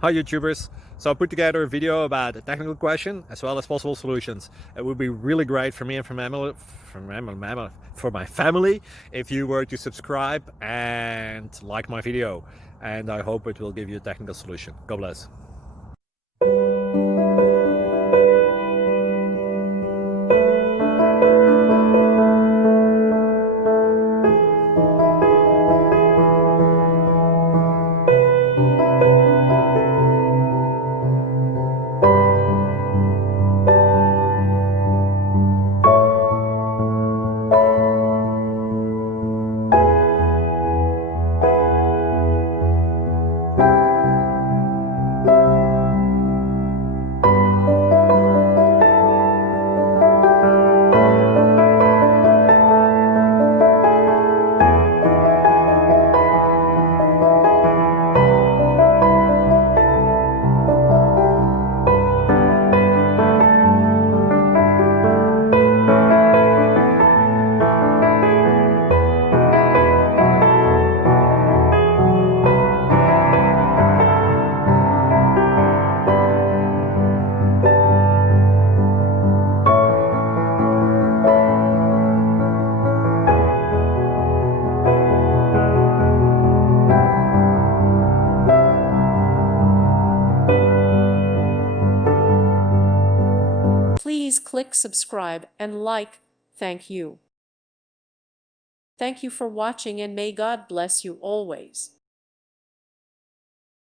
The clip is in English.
Hi YouTubers! So I put together a video about a technical question as well as possible solutions. It would be really great for me and for my family if you were to subscribe and like my video, and I hope it will give you a technical solution. God bless. Please click subscribe and like. Thank you. Thank you for watching, and may God bless you always.